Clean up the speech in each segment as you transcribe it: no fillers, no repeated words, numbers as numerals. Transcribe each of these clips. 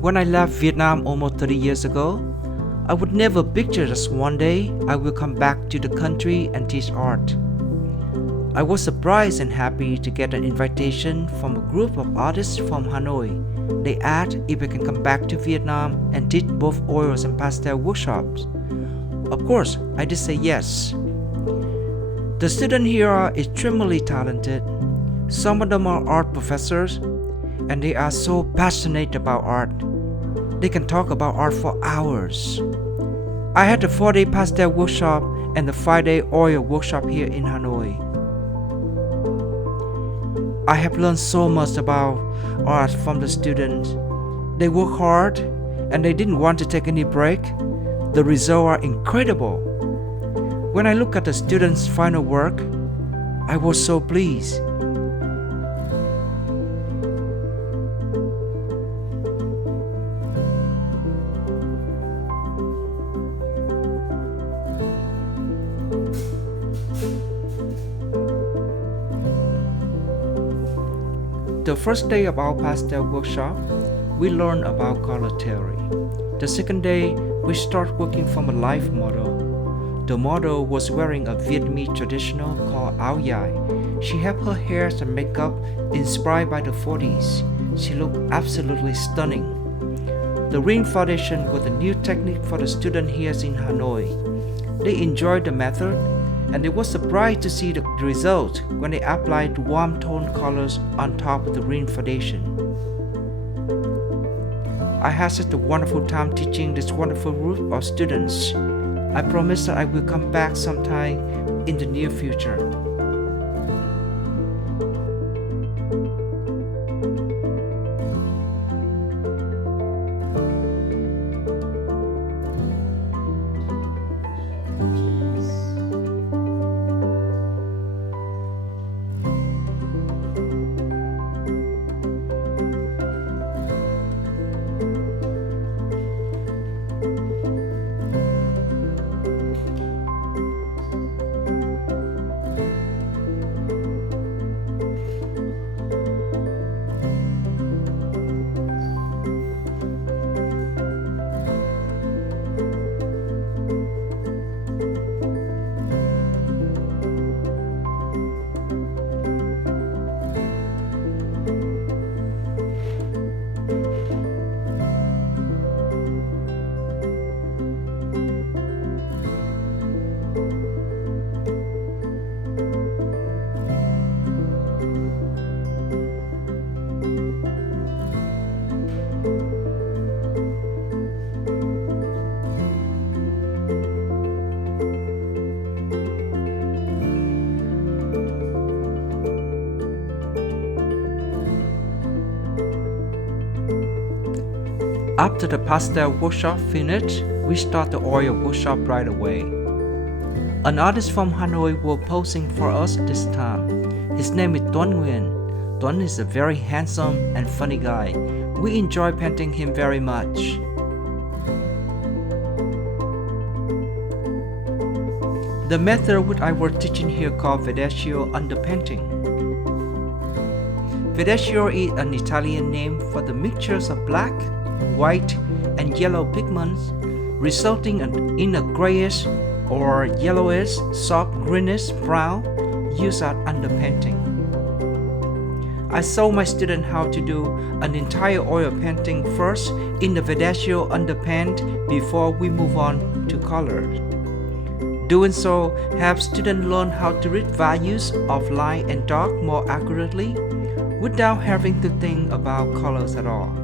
When I left Vietnam almost 30 years ago, I would never picture that one day I will come back to the country and teach art. I was surprised and happy to get an invitation from a group of artists from Hanoi. They asked if I can come back to Vietnam and teach both oils and pastel workshops. Of course, I did say yes. The students here are extremely talented. Some of them are art professors, and they are so passionate about art. They can talk about art for hours. I had the 4-day pastel workshop and the 5-day oil workshop here in Hanoi. I have learned so much about art from the students. They work hard and they didn't want to take any break. The results are incredible. When I look at the students' final work, I was so pleased. The first day of our pastel workshop, we learned about color theory. The second day, we start working from a life model. The model was wearing a Vietnamese traditional called áo dài. She had her hair and makeup inspired by the 40s. She looked absolutely stunning. The ring foundation was a new technique for the students here in Hanoi. They enjoyed the method and they were surprised to see the result when they applied warm tone colors on top of the ring foundation. I had such a wonderful time teaching this wonderful group of students. I promise that I will come back sometime in the near future. After the pastel workshop finished, we start the oil workshop right away. An artist from Hanoi was posing for us this time. His name is Tuấn Nguyen. Tuấn is a very handsome and funny guy. We enjoy painting him very much. The method which I was teaching here called Vedaccio underpainting. Vedaccio is an Italian name for the mixtures of black, white, and yellow pigments, resulting in a grayish or yellowish, soft greenish brown used as underpainting. I show my students how to do an entire oil painting first in the Vedaccio underpaint before we move on to colors. Doing so helps students learn how to read values of light and dark more accurately without having to think about colors at all.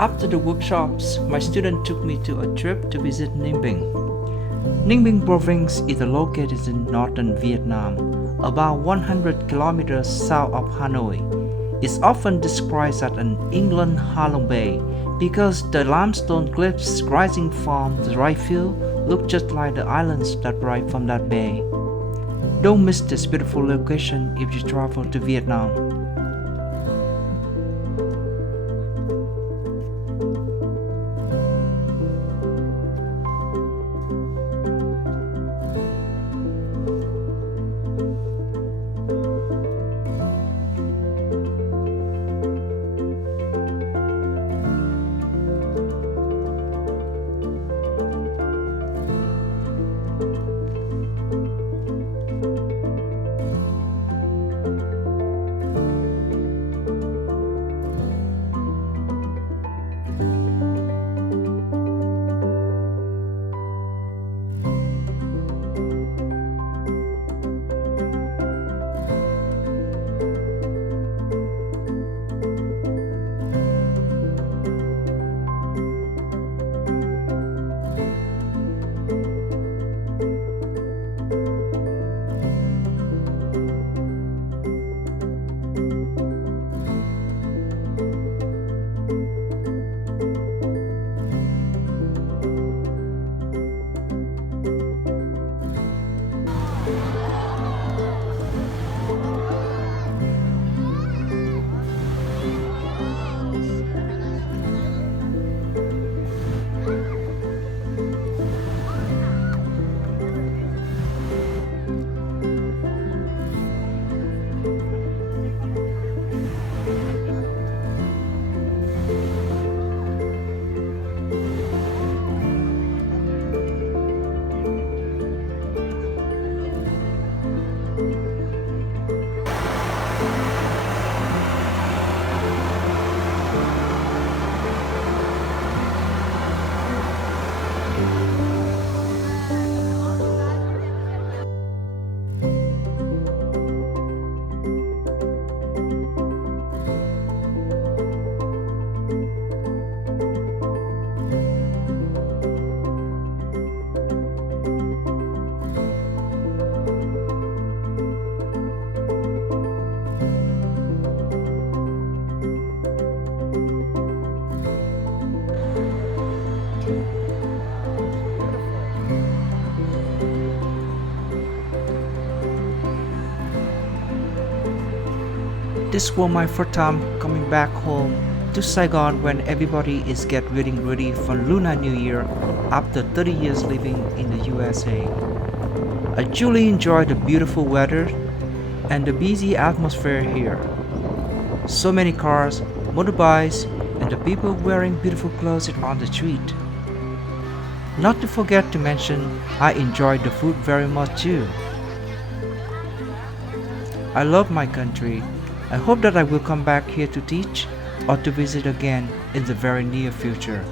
After the workshops, my student took me to a trip to visit Ninh Bình. Ninh Bình province is located in northern Vietnam, about 100 kilometers south of Hanoi. It's often described as an England Halong Bay because the limestone cliffs rising from the rice field look just like the islands that rise from that bay. Don't miss this beautiful location if you travel to Vietnam. This was my first time coming back home to Saigon when everybody is getting ready for Lunar New Year after 30 years living in the USA. I truly enjoy the beautiful weather and the busy atmosphere here. So many cars, motorbikes, and the people wearing beautiful clothes on the street. Not to forget to mention, I enjoyed the food very much too. I love my country. I hope that I will come back here to teach or to visit again in the very near future.